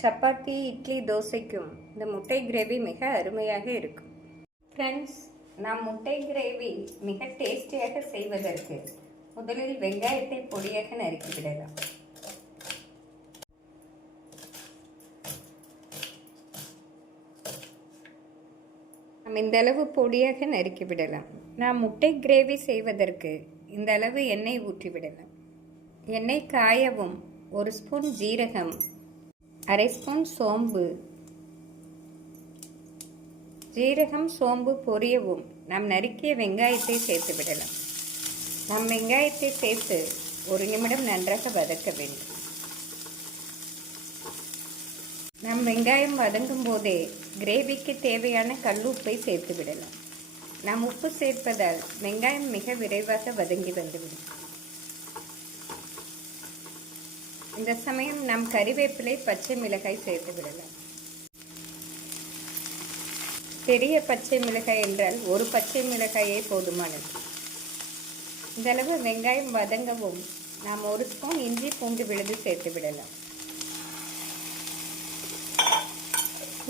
சப்பாத்தி இட்லி தோசைக்கும் இந்த முட்டை கிரேவி மிக அருமையாக இருக்கும். ஃப்ரெண்ட்ஸ் நாம் முட்டை கிரேவி மிக டேஸ்டியாக செய்வதற்கு முதலில் வெங்காயத்தை பொடியாக நறுக்கிவிடலாம் நாம் இந்த அளவு பொடியாக நறுக்கிவிடலாம் நாம் முட்டை கிரேவி செய்வதற்கு இந்த அளவு எண்ணெய் ஊற்றிவிடலாம் எண்ணெய் காயவும் ஒரு ஸ்பூன் ஜீரகம் அரை ஸ்பூன் சோம்பு. ஜீரகம் சோம்பு பொரியவும். நாம் நறுக்கிய வெங்காயத்தை சேர்த்து விடலாம். நாம் வெங்காயத்தை சேர்த்து ஒரு நிமிடம் நன்றாக வதக்க வேண்டும். நம் வெங்காயம் வதங்கும் போதே கிரேவிக்கு தேவையான கல்லுப்பை சேர்த்து விடலாம். நாம் உப்பு சேர்ப்பதால் வெங்காயம் மிக விரைவாக வதங்கி வந்துவிடும். இந்த சமயம் நாம் கறிவேப்பிலை பச்சை மிளகாய் சேர்த்து விடலாம். பெரிய பச்சை மிளகாய் என்றால் ஒரு பச்சை மிளகாயே போதுமானது. இந்த அளவு வெங்காயம் வதங்கவும் நாம் ஒரு ஸ்பூன் இஞ்சி பூண்டு விழுது சேர்த்து விடலாம்.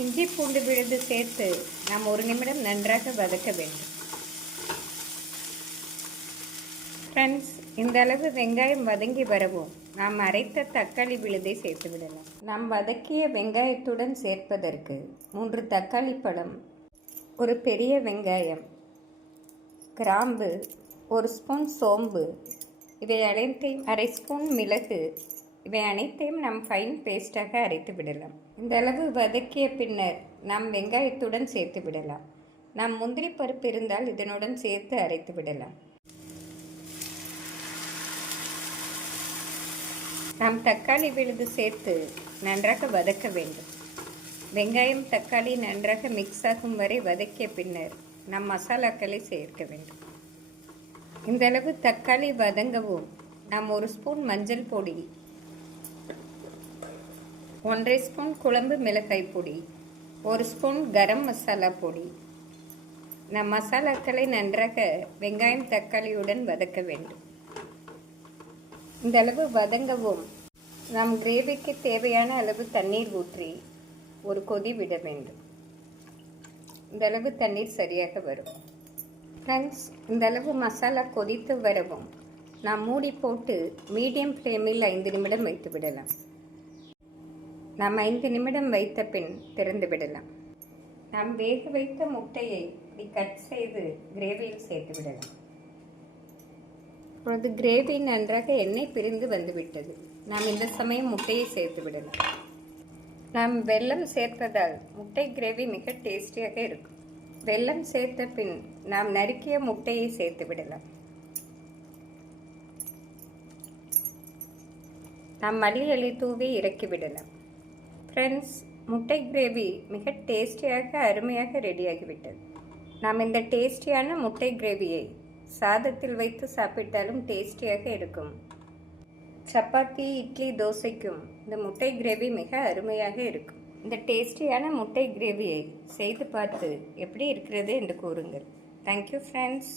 இஞ்சி பூண்டு விழுது சேர்த்து நாம் ஒரு நிமிடம் நன்றாக வதக்க வேண்டும். ஃப்ரெண்ட்ஸ் இந்த அளவு வெங்காயம் வதங்கி வரவும் நாம் அரைத்த தக்காளி விழுதை சேர்த்து விடலாம். நாம் வதக்கிய வெங்காயத்துடன் சேர்ப்பதற்கு மூன்று தக்காளி பழம் ஒரு பெரிய வெங்காயம் கிராம்பு ஒரு ஸ்பூன் சோம்பு இவை அனைத்தையும் அரை ஸ்பூன் மிளகு இவை அனைத்தையும் நாம் ஃபைன் பேஸ்டாக அரைத்து விடலாம். இந்த அளவு வதக்கிய பின்னர் நாம் வெங்காயத்துடன் சேர்த்து விடலாம். நாம் முந்திரி பருப்பு இருந்தால் இதனுடன் சேர்த்து அரைத்து விடலாம். நாம் தக்காளி விழுது சேர்த்து நன்றாக வதக்க வேண்டும். வெங்காயம் தக்காளி நன்றாக மிக்ஸ் ஆகும் வரை வதக்கிய பின்னர் நம் மசாலாக்களை சேர்க்க வேண்டும். இந்தளவு தக்காளி வதங்கவும் நாம் ஒரு ஸ்பூன் மஞ்சள் பொடி ஒன்றரை ஸ்பூன் குழம்பு மிளகாய் பொடி ஒரு ஸ்பூன் கரம் மசாலா பொடி. நம் மசாலாக்களை நன்றாக வெங்காயம் தக்காளியுடன் வதக்க வேண்டும். இந்த அளவு வதங்கவும் நாம் கிரேவிக்கு தேவையான அளவு தண்ணீர் ஊற்றி ஒரு கொதி விட வேண்டும். இந்த அளவு தண்ணீர் சரியாக வரும். ஃப்ரெண்ட்ஸ் இந்த அளவு மசாலா கொதித்து வரவும் நாம் மூடி போட்டு மீடியம் ஃப்ளேமில் ஐந்து நிமிடம் வைத்து விடலாம். நாம் ஐந்து நிமிடம் வைத்த பின் திறந்து விடலாம். நாம் வேக வைத்த முட்டையை இப்படி கட் செய்து கிரேவியில் சேர்த்து விடலாம். இப்பொழுது கிரேவி நன்றாக எண்ணெய் பிரிந்து வந்துவிட்டது. நாம் இந்த சமயம் முட்டையை சேர்த்து விடலாம். நாம் வெல்லம் சேர்ப்பதால் முட்டை கிரேவி மிக டேஸ்டியாக இருக்கும். வெல்லம் சேர்த்த பின் நாம் நறுக்கிய முட்டையை சேர்த்து விடலாம். நாம் மல்லி இலை தூவி இறக்கி விடலாம். ஃப்ரெண்ட்ஸ் முட்டை கிரேவி மிக டேஸ்டியாக அருமையாக ரெடியாகிவிட்டது நாம் இந்த டேஸ்டியான முட்டை கிரேவியை சாதத்தில் வைத்து சாப்பிட்டாலும் டேஸ்டியாக இருக்கும் சப்பாத்தி இட்லி தோசைக்கும் இந்த முட்டை கிரேவி மிக அருமையாக இருக்கும். இந்த டேஸ்டியான முட்டை கிரேவியை செய்து பார்த்து எப்படி இருக்கிறது என்று கூறுங்கள். Thank you friends